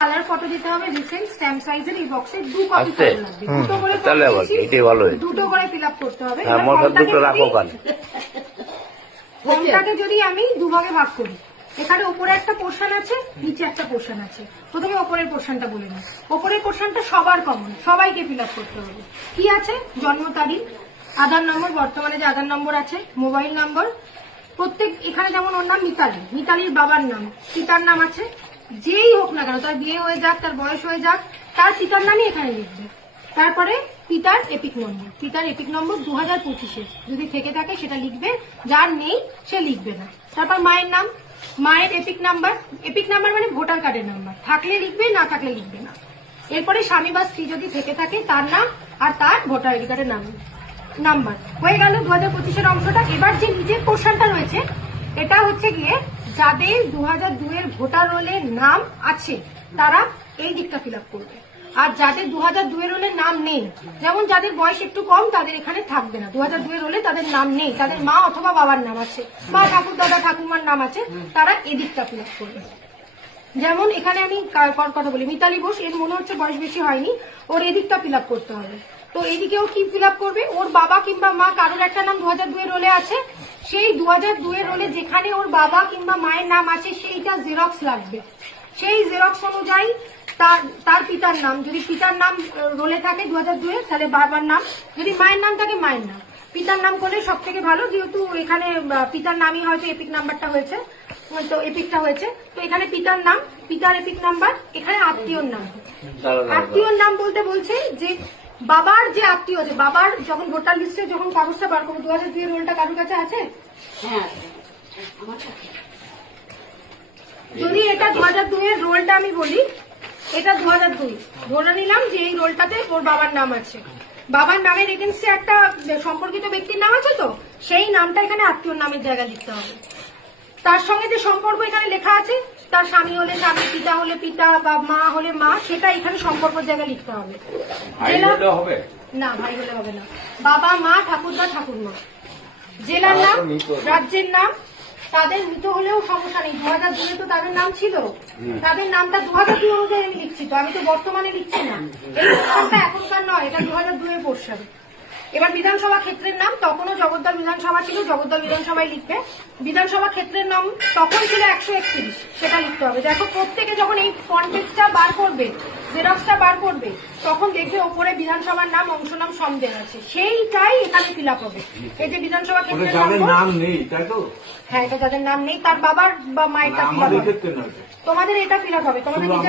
Colour photo দিতে হবে recent stamp সাইজের এই বক্সে 2 কপি করে লাগবে। দুটো করে তাহলে আবার এটাই ভালো হয়েছে। দুটো করে ফিল আপ করতে হবে। আমার দুটো রাখো কাল। ফর্মটাকে যদি আমি দুভাগে ভাগ করি, এখানে উপরে একটা পোর্শন আছে, নিচে একটা পোর্শন আছে। প্রথমে উপরের পোর্শনটা বলে নিই। উপরের পোর্শনটা সবার কমন, সবাইকে ফিল আপ করতে হবে। কি আছে? জন্ম তারিখ, আধার নম্বর, বর্তমানে যে আধার নম্বর আছে, মোবাইল নম্বর, প্রত্যেক এখানে যেমন ওর নাম মিতালি, মিতালির বাবার নাম, পিতার নাম আছে, যেই হোক না কেন, তার বিয়ে হয়ে যাক, তার বয়স হয়ে যাক, তার পিতার নামই এখানে লিখবে। তারপরে পিতার এপিক নম্বর, পিতার এপিক নম্বর 2025-এর যদি থেকে থাকে সেটা লিখবে, যার নেই সে লিখবে না। তারপর মায়ের নাম, মায়ের এপিক নাম্বার মানে ভোটার কার্ডের নাম্বার, থাকলে লিখবে, না থাকলে লিখবে না। এরপরে স্বামী বা স্ত্রী যদি থেকে থাকে তার নাম আর তার ভোটার আইডি কার্ডের নাম্বার। হয়ে গেল 2025-এর অংশটা। এবার যে নিচের পোর্শনটা রয়েছে, এটা হচ্ছে গিয়ে যাদের 2002-এর ভোটার রোলের নাম আছে তারা এই দিকটা ফিল আপ করবে। আর যাদের 2002-এর রোলের নাম নেই, যেমন যাদের বয়স একটু কম, তাদের এখানে থাকবে না। 2002-এর রোলে তাদের নাম নেই, তাদের মা অথবা বাবার নাম আছে, মা, ঠাকুর, দাদা, ঠাকুমার নাম আছে, তারা এদিকটা ফিল আপ করবে। যেমন এখানে আমি কথা বলি, মিতালি ঘোষ, এর মনে হচ্ছে বয়স বেশি হয়নি, ওর এদিকটা ফিল আপ করতে হবে। তো এদিকেও কি ফিল আপ করবে? ওর বাবা কিংবা মা কারোর একটা নাম 2002-এর রোলে আছে, সেই 2002-এর রোলে যেখানে ওর বাবা কিংবা মায়ের নাম আছে সেইটা জেরক্স লাগবে। সেই জেরক্স অনুযায়ী তার পিতার নাম, যদি পিতার নাম রোলে থাকে 2002-এর, তাহলে বাবার নাম, যদি মায়ের নাম থাকে মায়ের নাম, পিতার নাম করলে সব থেকে ভালো, যেহেতু এখানে পিতার নামই হয়তো এপিক নাম্বারটা হয়েছে, তো এপিকটা হয়েছে, তো এখানে পিতার নাম, পিতার এপিক নাম্বার, এখানে আত্মীয়র নাম। আত্মীয়র নাম বলতে বলছে যে বাবার যে আত্মীয় আছে, বাবার যখন ভোটার লিস্টে যখন কাগজটা বার করবো, 2002-এর রোলটা কারোর কাছে আছে? হ্যাঁ, যদি এটা 2002-এর রোলটা আমি বলি, এটা 2002, ধরে নিলাম যে এই রোলটাতে ওর বাবার নাম আছে, বাবার নামের এগেনস্টে একটা সম্পর্কিত ব্যক্তির নাম আছে, তো সেই নামটা এখানে আত্মীয়র নামের জায়গায় লিখতে হবে। তার সঙ্গে যে সম্পর্ক এখানে লেখা আছে, তার স্বামী হলে স্বামী, পিতা হলে পিতা, বা মা হলে মা, সেটা এখানে সম্পর্কের জায়গায় লিখতে হবে। না, ভাই হলে হবে না। বাবা, মা, ঠাকুরদা, ঠাকুরমা। জেলার নাম, রাজ্যের নাম, তাদের মৃত হলেও সমস্যা নেই, 2002-এ তো তাদের নাম ছিল, তাদের নামটা 2002 অনুযায়ী আমি লিখছি, তো আমি তো বর্তমানে লিখছি না, এই পোর্শনটা এখনকার নয়, এটা 2002-এর পোর্শন। এবার বিধানসভা ক্ষেত্রের নাম, তখনও জগদ্দল বিধানসভা ছিল, জগদ্দল বিধানসভায় লিখবে। বিধানসভা ক্ষেত্রের নাম তখন ছিল 131, সেটা লিখতে হবে। দেখো, প্রত্যেকে যখন এই কনটেক্সটটা বার করবে, জেরক্সটা বার করবে, তখন দেখবে ওপরে বিধানসভার নাম, অংশ নাম, সন্দেহ আছে, সেইটাই এখানে ফিল আপ হবে। এই যে বিধানসভা ক্ষেত্রের নাম নেই, তাই তো? হ্যাঁ, এটা যাদের নাম নেই, তার বাবার বা মায়েরটা ফিল আপ হবে। তোমাদের এটা ফিল আপ হবে, তোমাদের নিজের